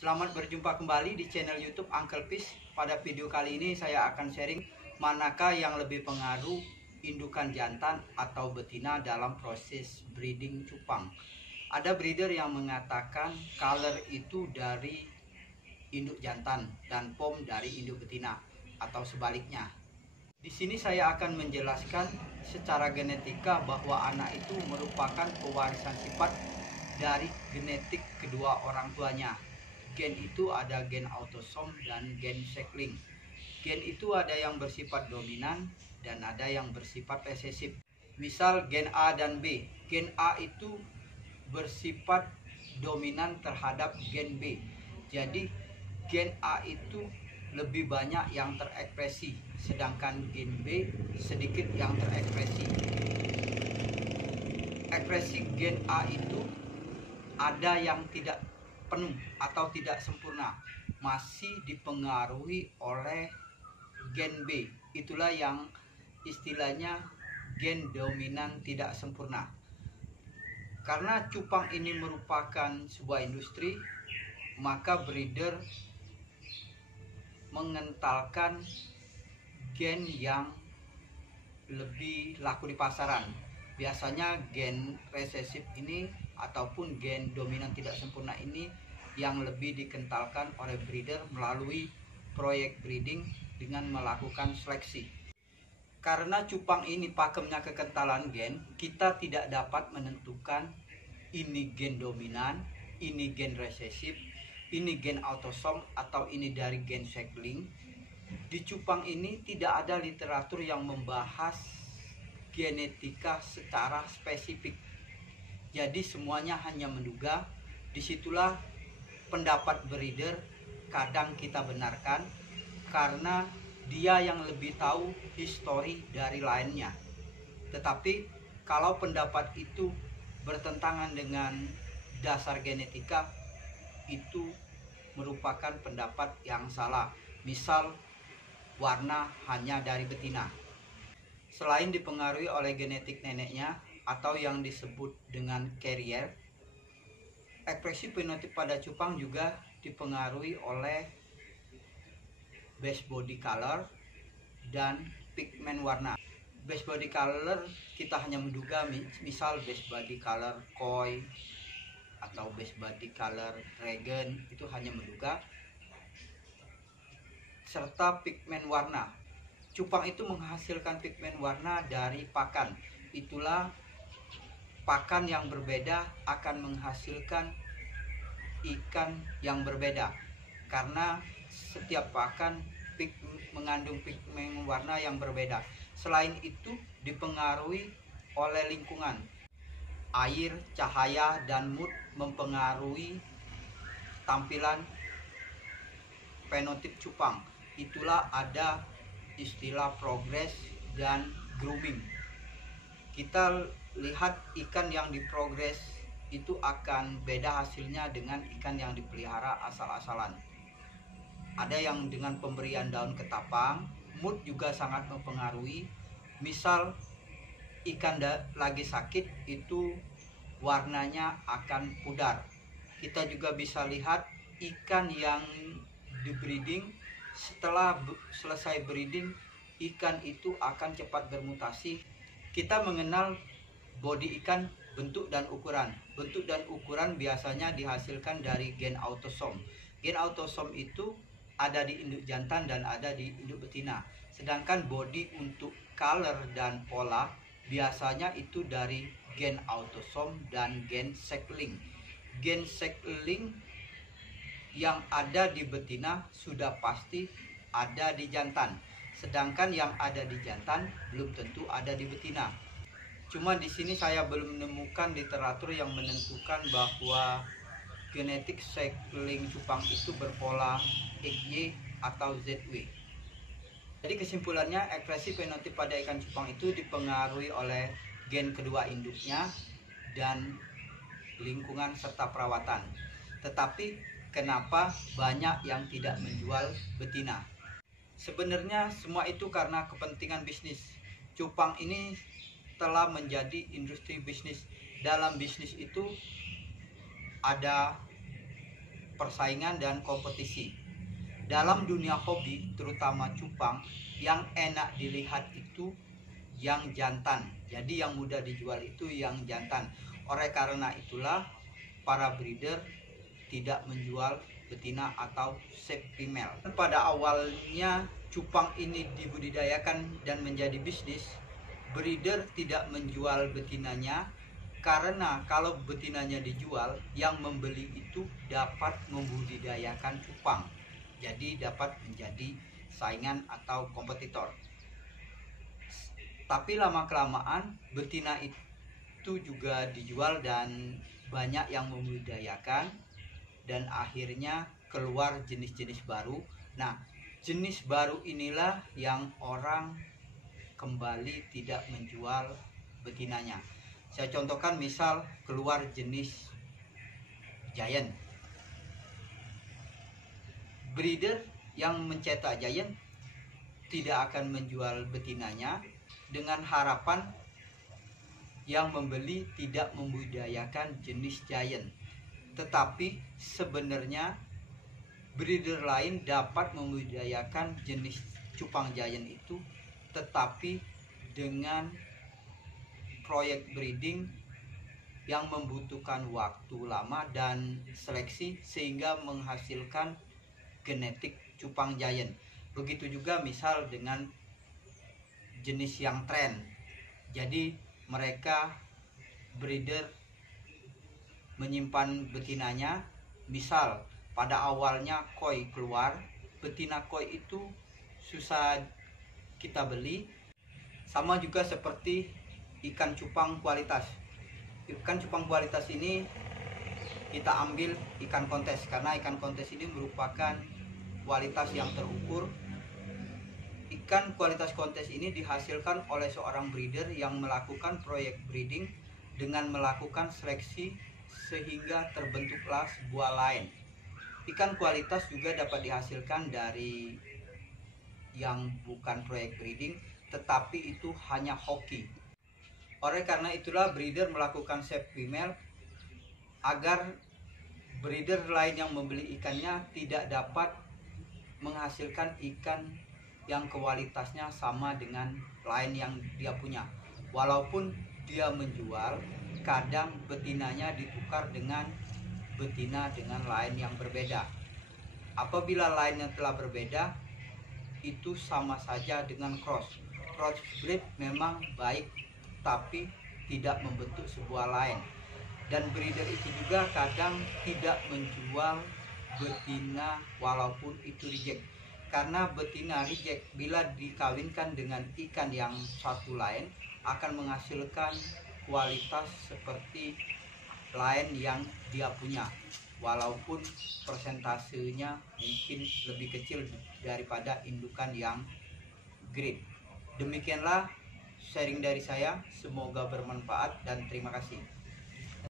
Selamat berjumpa kembali di channel YouTube Uncle Fish. Pada video kali ini saya akan sharing manakah yang lebih pengaruh indukan jantan atau betina dalam proses breeding cupang. Ada breeder yang mengatakan color itu dari induk jantan dan pom dari induk betina atau sebaliknya. Di sini saya akan menjelaskan secara genetika bahwa anak itu merupakan pewarisan sifat dari genetik kedua orang tuanya. Gen itu ada gen autosom dan gen settling. Gen itu ada yang bersifat dominan dan ada yang bersifat resesif. Misal gen A dan B. Gen A itu bersifat dominan terhadap gen B. Jadi gen A itu lebih banyak yang terekspresi, sedangkan gen B sedikit yang terekspresi. Ekspresi gen A itu ada yang tidak penuh atau tidak sempurna, masih dipengaruhi oleh gen B. Itulah yang istilahnya gen dominan tidak sempurna. Karena cupang ini merupakan sebuah industri, maka breeder mengentalkan gen yang lebih laku di pasaran. Biasanya gen resesif ini ataupun gen dominan tidak sempurna ini yang lebih dikentalkan oleh breeder melalui proyek breeding dengan melakukan seleksi. Karena cupang ini pakemnya kekentalan gen, kita tidak dapat menentukan ini gen dominan, ini gen resesif, ini gen autosom, atau ini dari gen settling. Di cupang ini tidak ada literatur yang membahas genetika secara spesifik. Jadi semuanya hanya menduga. Disitulah pendapat breeder kadang kita benarkan karena dia yang lebih tahu histori dari lainnya. Tetapi kalau pendapat itu bertentangan dengan dasar genetika, itu merupakan pendapat yang salah. Misal warna hanya dari betina. Selain dipengaruhi oleh genetik neneknya atau yang disebut dengan carrier, ekspresi fenotip pada cupang juga dipengaruhi oleh base body color dan pigmen warna. Base body color kita hanya menduga, misal base body color koi atau base body color dragon, itu hanya menduga. Serta pigmen warna. Cupang itu menghasilkan pigmen warna dari pakan. Itulah pakan yang berbeda akan menghasilkan ikan yang berbeda. Karena setiap pakan mengandung pigmen warna yang berbeda. Selain itu dipengaruhi oleh lingkungan. Air, cahaya, dan mood mempengaruhi tampilan fenotip cupang. Itulah ada istilah progres dan grooming. Kita lihat ikan yang diprogres itu akan beda hasilnya dengan ikan yang dipelihara asal-asalan. Ada yang dengan pemberian daun ketapang. Mood juga sangat mempengaruhi. Misal ikan lagi sakit, itu warnanya akan pudar. Kita juga bisa lihat ikan yang di breeding, setelah selesai breeding, ikan itu akan cepat bermutasi. Kita mengenal body ikan, bentuk dan ukuran. Bentuk dan ukuran biasanya dihasilkan dari gen autosom. Gen autosom itu ada di induk jantan dan ada di induk betina. Sedangkan body untuk color dan pola biasanya itu dari gen autosom dan gen settling. Gen settling yang ada di betina sudah pasti ada di jantan. Sedangkan yang ada di jantan belum tentu ada di betina. Cuma di sini saya belum menemukan literatur yang menentukan bahwa genetik settling cupang itu berpola XY atau ZW. Jadi kesimpulannya, ekspresi fenotip pada ikan cupang itu dipengaruhi oleh gen kedua induknya dan lingkungan serta perawatan. Tetapi kenapa banyak yang tidak menjual betina? Sebenarnya semua itu karena kepentingan bisnis. Cupang ini telah menjadi industri bisnis. Dalam bisnis itu ada persaingan dan kompetisi. Dalam dunia hobi, terutama cupang, yang enak dilihat itu yang jantan. Jadi yang mudah dijual itu yang jantan. Oleh karena itulah para breeder tidak menjual betina atau sep female. Pada awalnya cupang ini dibudidayakan dan menjadi bisnis, breeder tidak menjual betinanya karena kalau betinanya dijual, yang membeli itu dapat membudidayakan cupang. Jadi dapat menjadi saingan atau kompetitor. Tapi lama-kelamaan betina itu juga dijual dan banyak yang membudidayakan, dan akhirnya keluar jenis-jenis baru. Nah, jenis baru inilah yang orang kembali tidak menjual betinanya. Saya contohkan, misal keluar jenis Giant. Breeder yang mencetak Giant tidak akan menjual betinanya dengan harapan yang membeli tidak membudidayakan jenis Giant. Tetapi sebenarnya breeder lain dapat membudidayakan jenis cupang Giant itu, tetapi dengan proyek breeding yang membutuhkan waktu lama dan seleksi sehingga menghasilkan genetik cupang Giant. Begitu juga misal dengan jenis yang tren. Jadi mereka breeder menyimpan betinanya, misal pada awalnya koi keluar, betina koi itu susah kita beli. Sama juga seperti ikan cupang kualitas. Ikan cupang kualitas ini kita ambil ikan kontes, karena ikan kontes ini merupakan kualitas yang terukur. Ikan kualitas kontes ini dihasilkan oleh seorang breeder yang melakukan proyek breeding dengan melakukan seleksi sehingga terbentuklah sebuah line. Ikan kualitas juga dapat dihasilkan dari yang bukan proyek breeding, tetapi itu hanya hoki. Oleh karena itulah breeder melakukan sep female agar breeder lain yang membeli ikannya tidak dapat menghasilkan ikan yang kualitasnya sama dengan lain yang dia punya. Walaupun dia menjual, kadang betinanya ditukar dengan betina dengan lain yang berbeda. Apabila lain yang telah berbeda, itu sama saja dengan cross. Crossbreed memang baik, tapi tidak membentuk sebuah lain. Dan breeder itu juga kadang tidak menjual betina walaupun itu reject. Karena betina reject bila dikawinkan dengan ikan yang satu lain akan menghasilkan kualitas seperti lain yang dia punya, walaupun persentasenya mungkin lebih kecil daripada indukan yang grade. Demikianlah sharing dari saya, semoga bermanfaat dan terima kasih.